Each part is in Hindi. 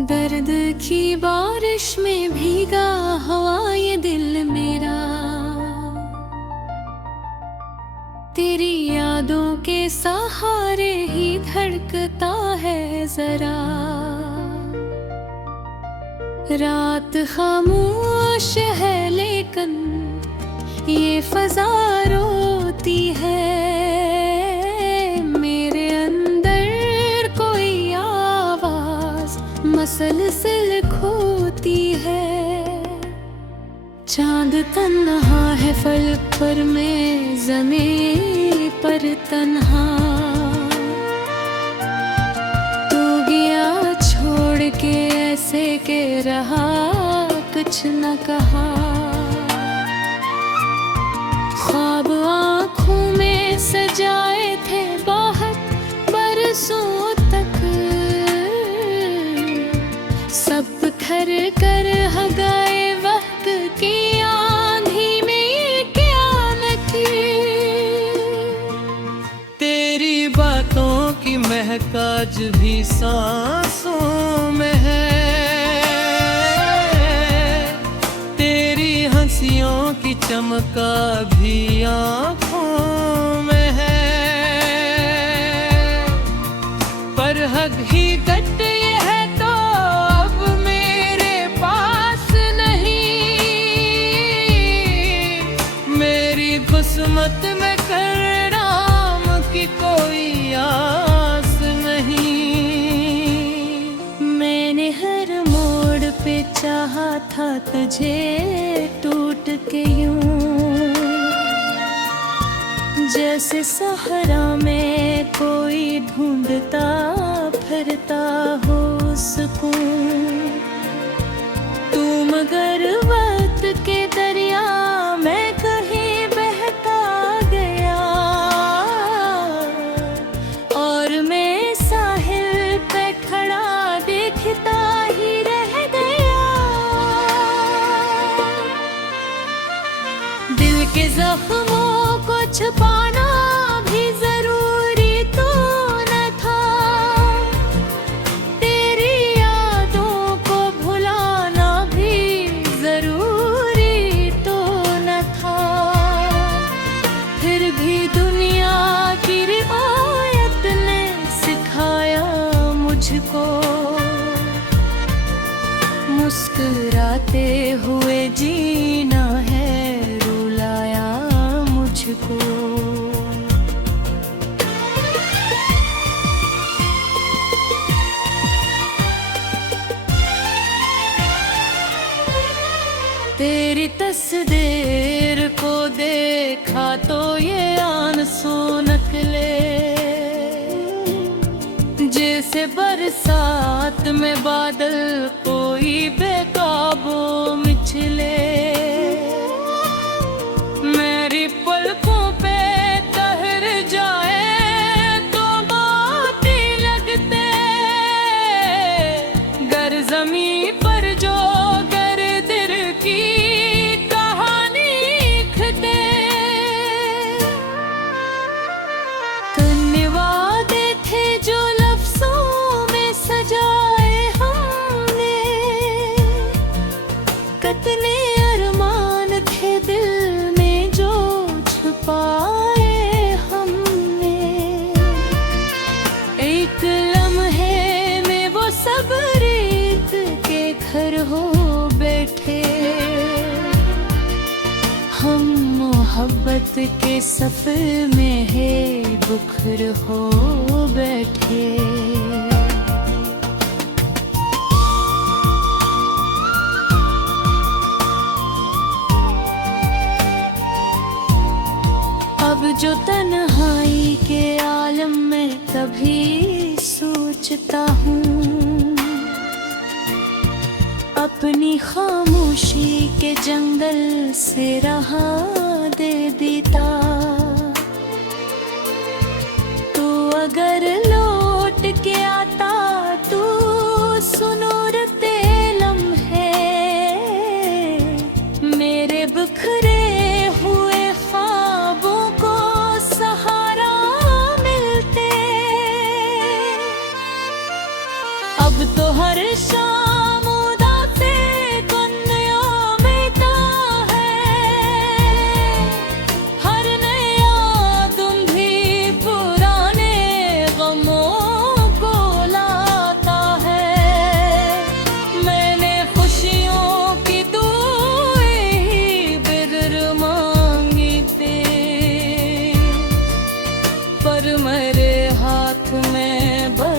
दर्द की बारिश में भीगा हुआ ये दिल मेरा, तेरी यादों के सहारे ही धड़कता है जरा। रात खामोश है लेकिन ये फजा रोती है, मेरे अंदर कोई आवाज मसलसल खोती है। चांद तन्हा है फलक पर, मैं ज़मीं पर तन्हा। तू गया छोड़ के ऐसे के रहा, कुछ न कहा। ख्वाब आँखों में सजाए थे बहुत बरसों तक, सब बिखर कर हगाए वक्त की आंधी में। ये क़यामत तेरी बातों की महक आज भी सांसों में है, तेरी हंसियों की चमका भी आँखों में है। पर हक ही कट ये है तो अब मेरे पास नहीं, मेरी किस्मत में करनाम की कोई आस नहीं। मैंने हर मोड़ पे चाहा था तुझे टूट के यूं, जैसे सहरा में कोई ढूंढता फिरता हो सुकून। तू मगर वक्त के दरिया में कहीं बहता गया, और मैं साहिल पे खड़ा देखता ही रह गया। दिल के जख्मों को छुपाना भी जरूरी तो न था, तेरी यादों को भुलाना भी जरूरी तो न था। फिर भी दुनिया की रिवायत ने सिखाया मुझको, मुस्कुराते हुए जीना है रुलाया मुझको। तेरी तस्वीर को देखा तो ये आंसू निकले, जैसे बरसात में बादल कोई बेकाबू मिचले। मेरी पलकों पे तहर जाए तो मोती लगते, गर ज़मीं पर जो गर दिल की कहानी लिखते। धन्यवाद थे जो लफ्ज़ों में सजाए हमने, कितने अरमान थे दिल में जो छुपाए हमने। एक लम्हे में वो सब रेत के घर हो बैठे, हम मोहब्बत के सफर में है बुखर हो बैठे। अब जो तन्हाई के आलम में कभी सोचता हूँ, अपनी खामोशी के जंगल से रहा दे देता। तू अगर लौट के आता तू सुनूरते लम्हे, मेरे बिखरे हुए ख्वाबों को सहारा मिलते। अब तो हर शाम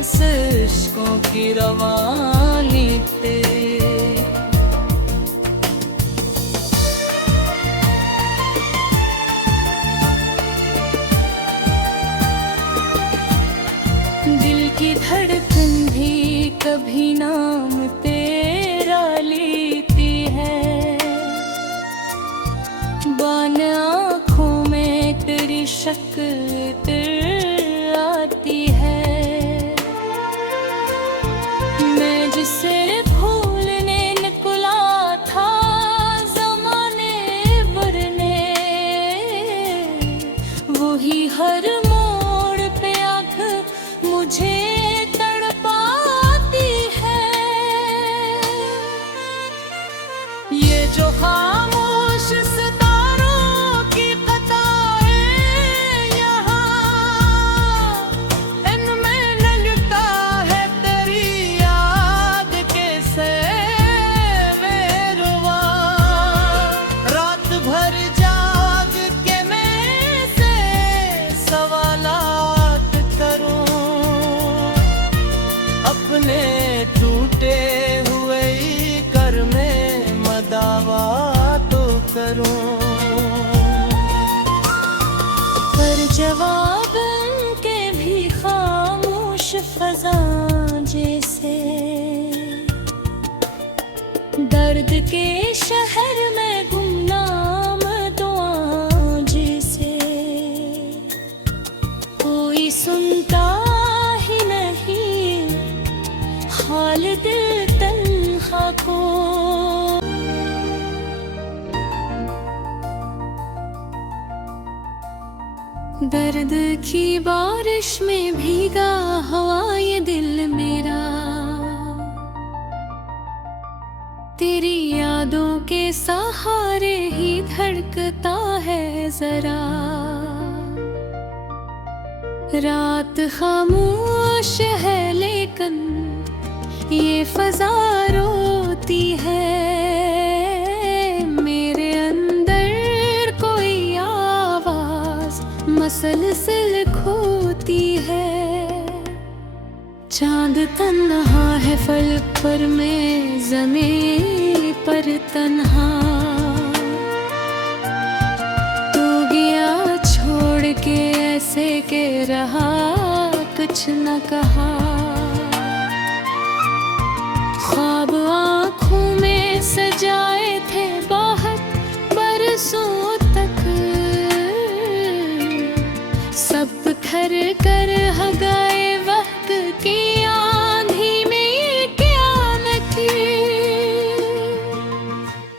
बस इश्कों की रवानी तेरी। दिल की धड़कन भी कभी नाम तेरा लेती है, बान आँखों में तेरी शक्ल आती है। मैं जिसे भूलने निकला था ज़माने भर ने, वही हर मोड़ पे आके मुझे तड़पाती है। ये जो खामोश सितारों की कतारें यहाँ, इनमें लगता है तेरी याद के सेवेरवा। रात भर जाग के मैं से सवालात करूं, अपने टूटे हुए कर में मदावा तो करूं, पर जवाब उनके भी खामोश फजा जैसे। दर्द के शहर में गुमनाम दुआ जैसे, कोई सुनता ही नहीं हाल दिल तन्हा को। दर्द की बारिश में भीगा हुआ ये दिल मेरा, तेरी यादों के सहारे ही धड़कता है जरा। रात खामोश है लेकिन ये फजा रोती है, मेरे अंदर कोई आवाज मसलसल खोती है। चांद तन्हा है फलक पर, मैं ज़मीन पर तन्हा। तू गया छोड़ के ऐसे के रहा, कुछ न कहा। ख्वाब आँखों में सजाए थे बहुत बरसों तक, सब बिखर कर हगाए वक्त की आंधी में। ये क्या नकी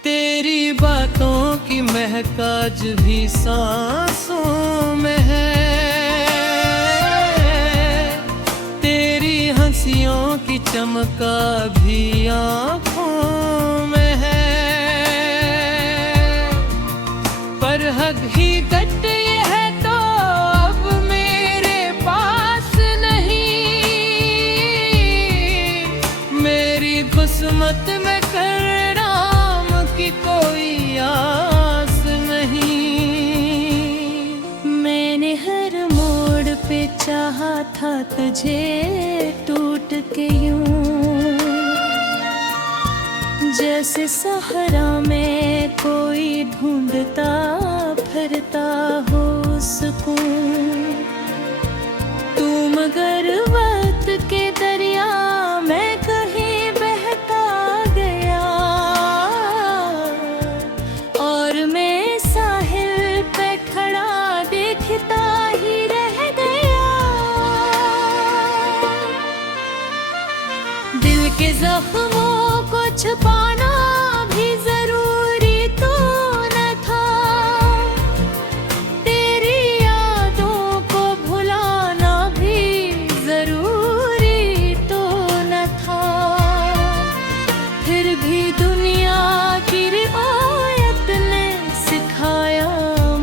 तेरी बातों की महकाज भी सांसों में है, तेरी हंसियों की चमका भी आँखों में है। पर हक ही कट ये है तो अब मेरे पास नहीं, मेरी किस्मत में करनाम की कोई आस नहीं। मैंने हर मोड़ पे चाहा था तुझे टूट के यूं, जैसे सहरा में कोई ढूंढता फिरता हो सुकून। तू मगर वक्त के दरिया में कहीं बहता गया, और मैं साहिल पे खड़ा देखता ही रह गया। दिल के जख्मों को छुपाना भी जरूरी तो न था, तेरी यादों को भुलाना भी जरूरी तो न था। फिर भी दुनिया की रिवायत ने सिखाया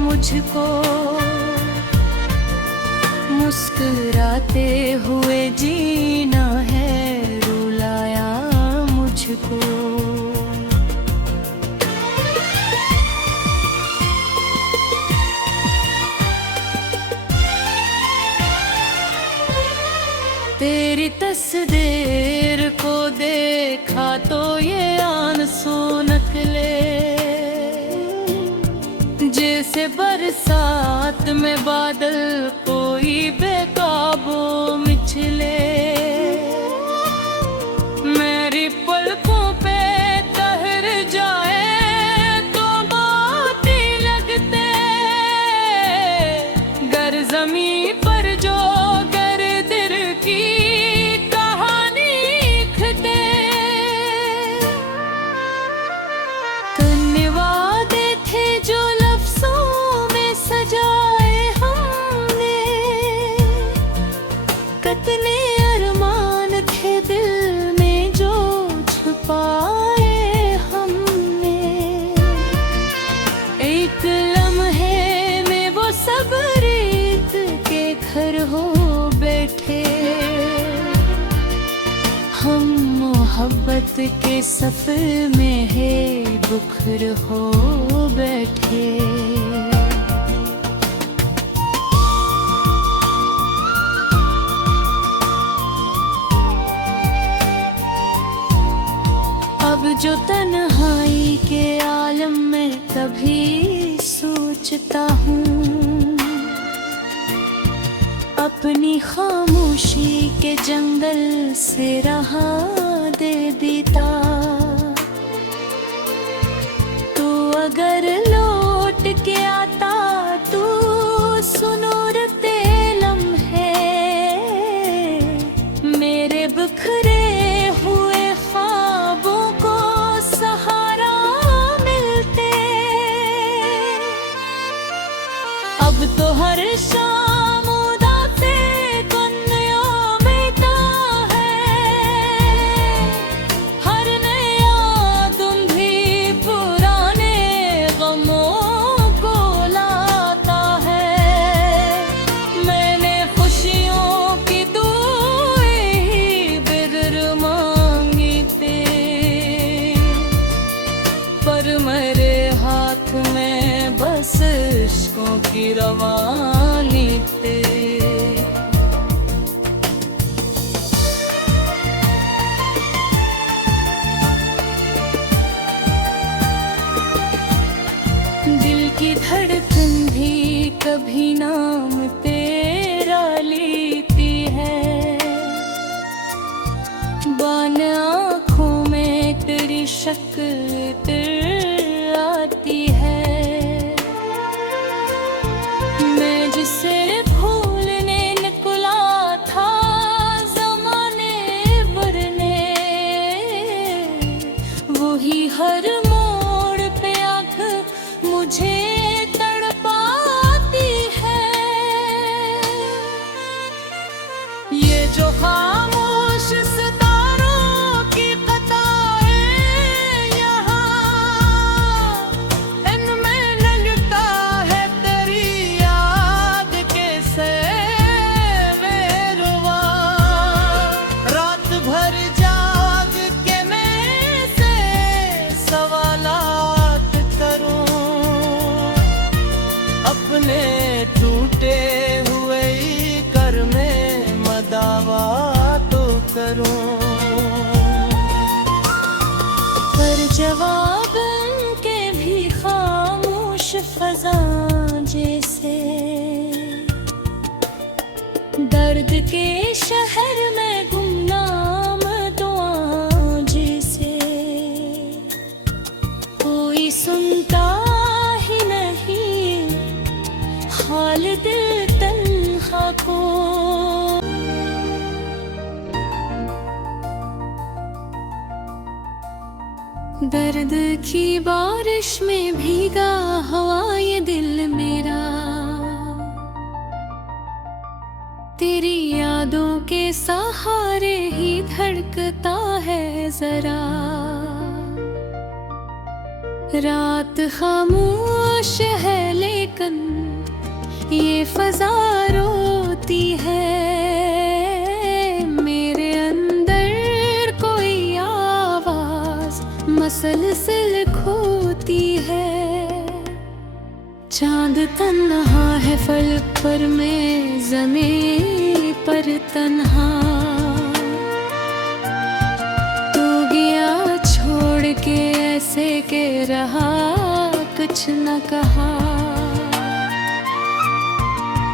मुझको, मुस्कुराते हुए जीना है रुलाया मुझको। तेरी तस्वीर को देखा तो ये आंसू निकले, जैसे बरसात में बादल कोई बेकाबू मिचले। मेरी पलकों पे तहर जाए तो मोती लगते, गर जमीन पर जो गर दिल की कहानी लिखते। धन्यवाद थे जो लफ्जों में सजाए हमने, कितने अरमान थे दिल में जो छुपाए हमने। एक लम्हे में वो सब रीत के घर हो बैठे, हम मोहब्बत के सफर में है बुखर हो बैठे। अब जो तन्हाई के आलम में कभी सोचता हूँ, अपनी खामोशी के जंगल से रहा दे देता। तू अगर लौट के आता तू सुनूरते लम्हे, मेरे बिखरे हुए ख्वाबों को सहारा मिलते। अब तो हर शाम उदासे कन्यों में ता है, हर नया तुम भी पुराने गमों को लाता है। मैंने खुशियों की दुआएं ही बिगर मांगी थी, पर मेरे हाथ में बस इश्कों की रवानी थे। दिल की धड़कन भी कभी नाम तेरा लेती है, बान आँखों में तेरी शक्ल तर आती है। मैं जिसे भूलने निकला था ज़माने भर ने, वही हर मोड़ पे आँख मुझे तड़पाती है। ये जो खामोश सितारों की कतारें यहाँ, इनमें लगता है तेरी याद के सेवेरवा। रात भर जाग के मैं से सवालात करूं, अपने टूटे हुए कर में मदावा तो करूं। पर जवाब उनके भी खामोश फजा जैसे, दर्द के शहर में गुमनाम दुआ जैसे। कोई सुनता ही नहीं हाल दिल तन्हा को। दर्द की बारिश में भीगा हुआ ये दिल मेरा, तेरी यादों के सहारे ही धड़कता है जरा। रात खामोश है लेकिन ये फजा रोती है, मेरे अंदर कोई आवाज मसलसल खोती है। चांद तन्हा है फलक पर, मैं ज़मीं पर तन्हा। रहा, कुछ न कहा।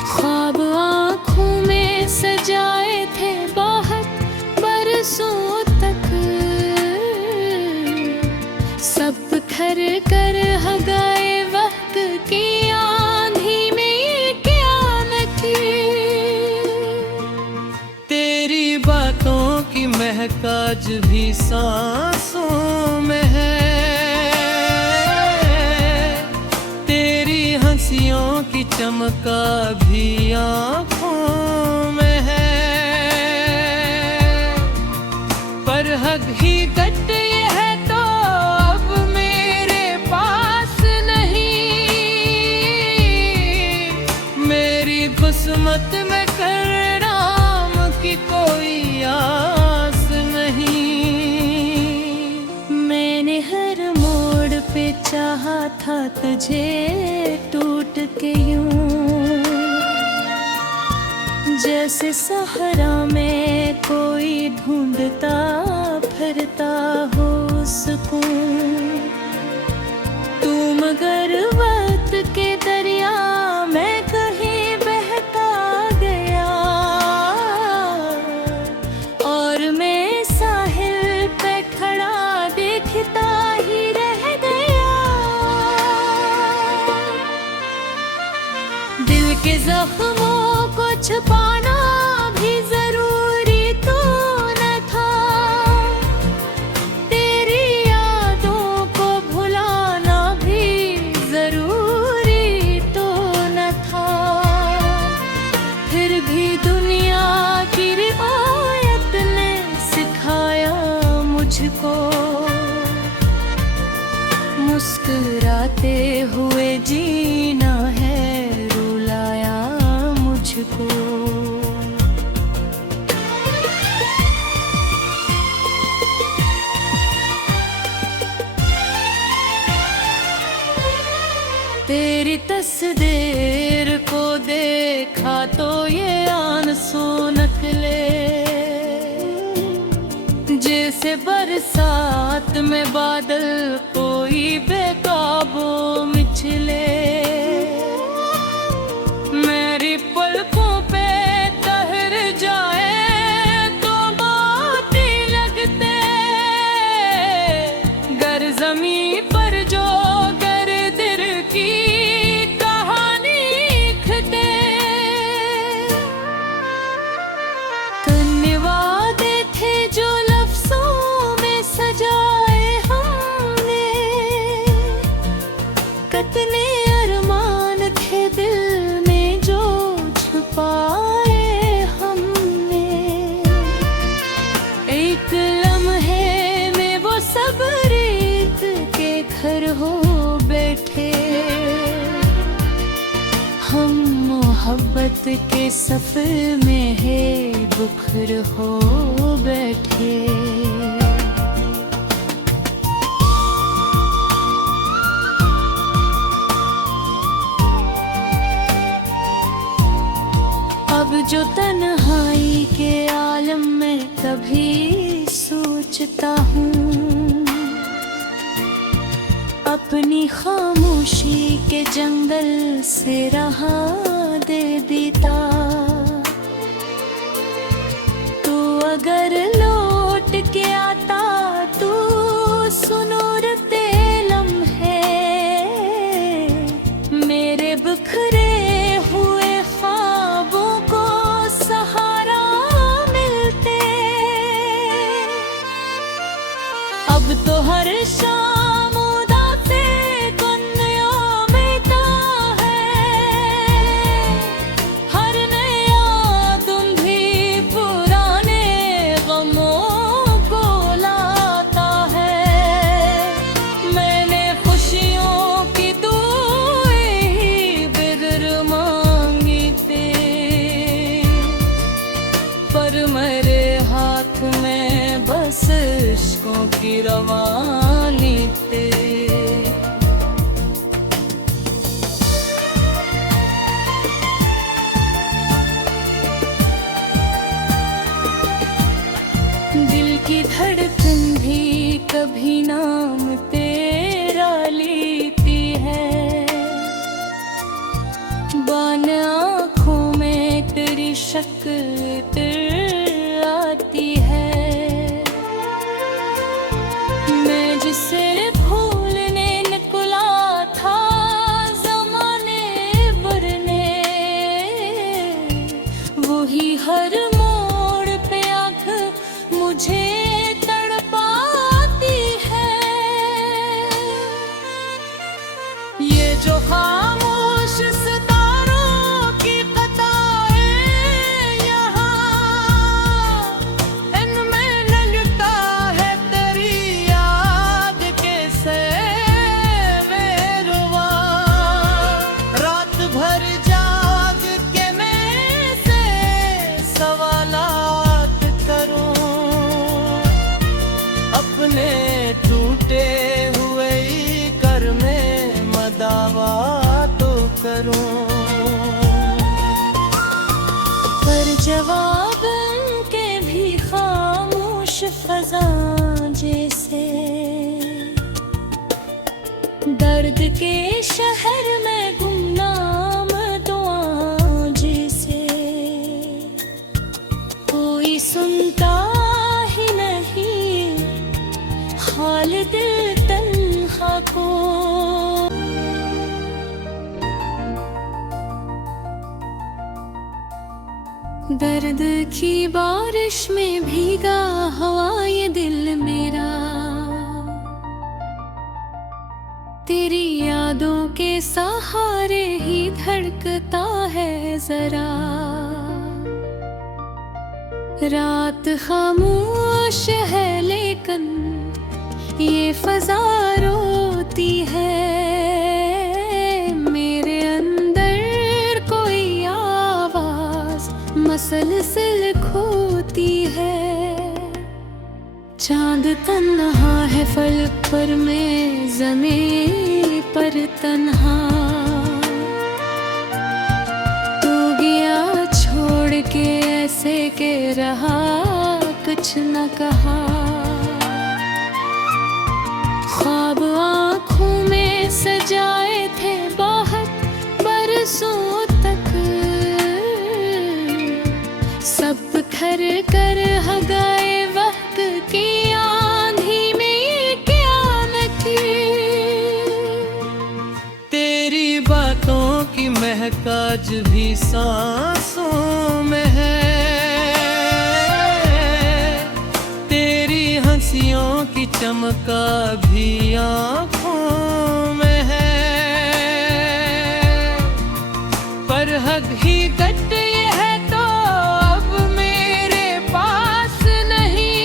ख्वाब आँखों में सजाए थे बहुत बरसों तक, सब बिखर कर गए वक्त की आंधी में। क्या नची तेरी बातों की महक आज भी सांसों में है, तेरी हंसियों की चमका भी आँखों में है। पर हकीकत ये है तो अब मेरे पास नहीं, मेरी किस्मत में करनाम की कोई आस नहीं। मैंने हर मोड़ पे चाहा था तुझे टूट के यूं, जैसे सहरा में कोई ढूंढता फिरता हो सुकून। तू मगर वक्त के दरिया में कहीं बहता गया, और मैं साहिल पे खड़ा देखता ही रह गया। दिल के जख्मों को छुपाना भी जरूरी तो न था, तेरी यादों को भुलाना भी जरूरी तो न था। फिर भी दुनिया की रिवायत ने सिखाया मुझको, मुस्कुराते हुए जीना है, रुलाया मुझको। तेरी तस्वीर को देखा तो ये आंसू निकले, जैसे बरसात में बादल कोई बेकाबू मिचले। मेरी पलकों पे तहर जाए तो मोती लगते, गर जमीन पर जो गर दिल की कहानी लिखते। कन्ने वादे थे जो लफ्जों में सजाए हमने, कितने अरमान थे दिल में जो छुपाए हमने। एक लम्हे में वो सब रेत के घर हो बैठे, हम मोहब्बत के सफर में है बुखर हो बैठे। अब जो तन्हाई के आलम में कभी सोचता हूँ, अपनी खामोशी के जंगल से रहा दे देता। तू अगर लौट के आता तू सुनूरते लम्हे, मेरे बिखरे हुए ख्वाबों को सहारा मिलते। अब तो हर शाम उदासे गुन्नियों में ता है, हर नया दिन भी पुराने गमों को लाता है। मैंने खुशियों की दुआएं ही बिगर मांगी थी, पर मेरे हाथ में बस इश्कों की रवानी थे। दिल की धड़कन भी कभी नाम तेरा शक्ल आती है। मैं जिसे भूलने निकला था ज़माने भरने, वही हर मोड़ पे आँख मुझे तड़पाती है। ये जो खामोश सितारों की कतारें यहाँ, इनमें लगता है तेरी याद के सेवेरवा। रात भर जाग के मैं से सवालात करूं, अपने टूटे हुए कर में मदावा तो करूं, पर जवाब के भी खामोश फज़ा जैसे। दर्द के शहर में गुमनाम दुआ जैसे, कोई सुनता ही नहीं हाल दिल तन्हा को। दर्द की बारिश में भीगा हुआ ये दिल मेरा, तेरी यादों के सहारे ही धड़कता है जरा। रात खामोश है लेकिन ये फज़ा रोती है। मेरे अंदर कोई आवाज़ मसलसल खोती है। चांद तन्हा है फलक पर, मैं ज़मीं पर तन्हा। तू गया छोड़ के ऐसे के रहा, कुछ न कहा। ख्वाब आँखों में सजाए थे बहुत बरसों तक, सब बिखर कर गए वक्त की आंधी में। क्या नकी तेरी बातों की महक आज भी सांसों में है, तेरी हंसियों की चमका भी आँखों में है। पर हक ही कट ये है तो अब मेरे पास नहीं,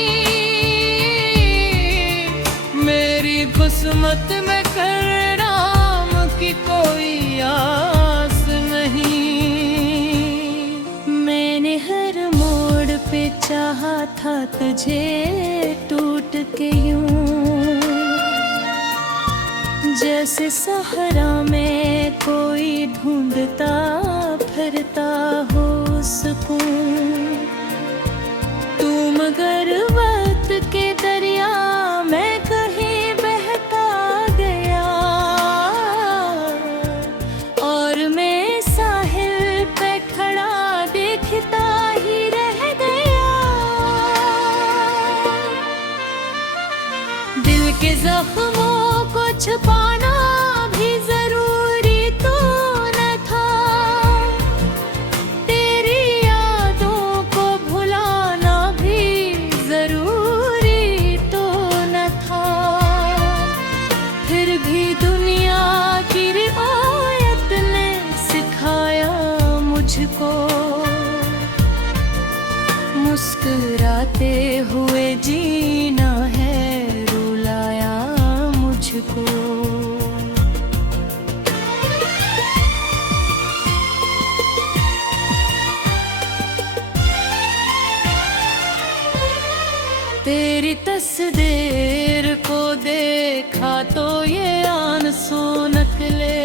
मेरी किस्मत में करनाम की कोई आस नहीं। मैंने हर मोड़ पे चाहा था तुझे टूट के यूं, जैसे सहरा में कोई ढूंढता फिरता हो सुकून। तू मगर वक्त के दरिया में कहीं बहता गया, और मैं साहिल पे खड़ा देखता ही रह गया। दिल के जख्मों को छुपाना भी जरूरी तो न था, तेरी यादों को भुलाना भी जरूरी तो न था। फिर भी दुनिया की रिवायत ने सिखाया मुझको, मुस्कुराते हुए जीना है रुलाया मुझको। तेरी तस्वीर को देखा तो ये आंसू निकले,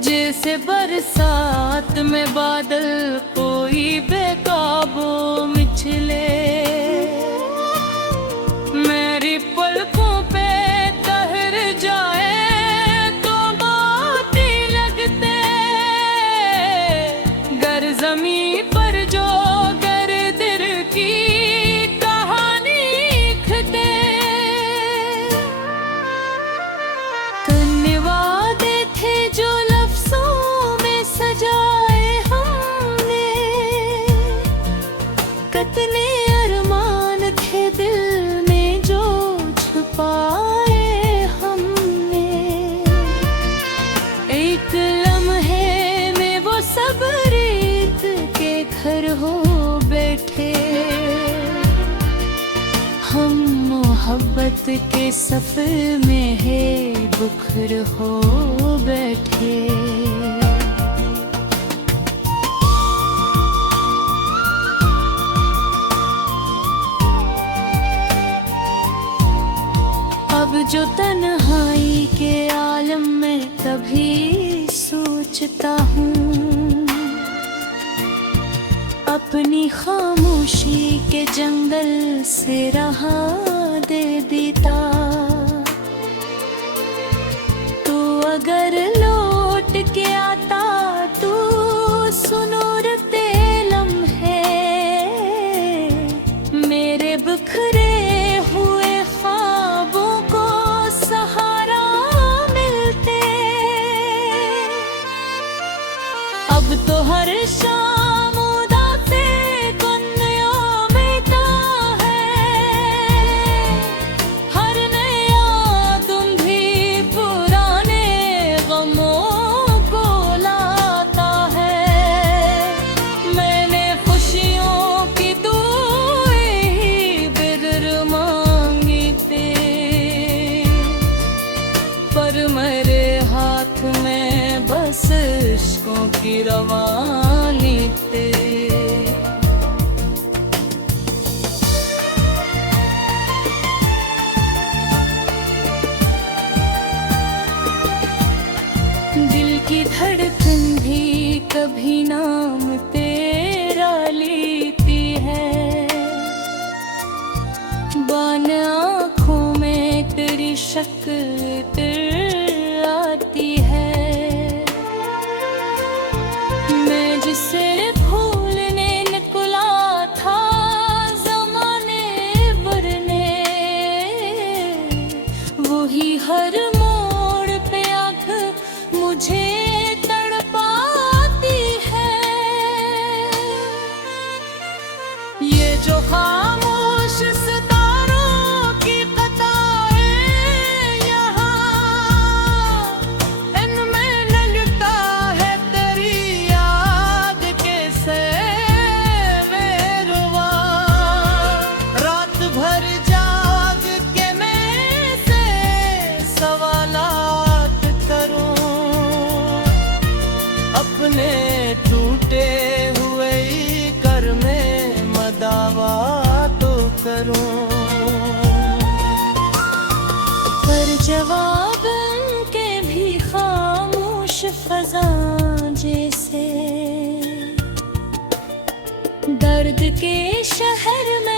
जैसे बरसात में बादल कोई बेकाबू मिचले। मेरी पलकों पे तहर जाए तो मोती लगते, मोहब्बत के सफर में है बुखर हो बैठे। अब जो तन्हाई के आलम में कभी सोचता हूँ, अपनी खामोशी के जंगल से रहा दे देता। तू अगर लौट के आता तू सुनूरते लम्हे मेरे बिखरे हुए ख्वाबों को सहारा मिलते। अब तो हर शाम उदासे दुनिया मिटा है, हर नया दिन भी पुराने गमों को लाता है। मैंने खुशियों की दुई बिगर मांगी थी, पर मेरे हाथ में बस इश्कों की रवानी थे। दिल की धड़कन भी कभी नाम तेरा लेती है, बान आँखों में तेरी शक्ल तर आती है। मैं जिसे भूलने निकला था ज़माने भर ने, वही हर मोड़ पे आकर मुझे तड़पाती है। ये जो खामोश सितारों की कतारें यहाँ, इनमें लगता है तेरी याद के सेवेरवा। रात भर जाग के मैं से सवालात करूं, अपने टूटे हुए कर में मदावा तो करूं। पर जवाब उनके भी खामोश फजा जैसे, दर्द के शहर में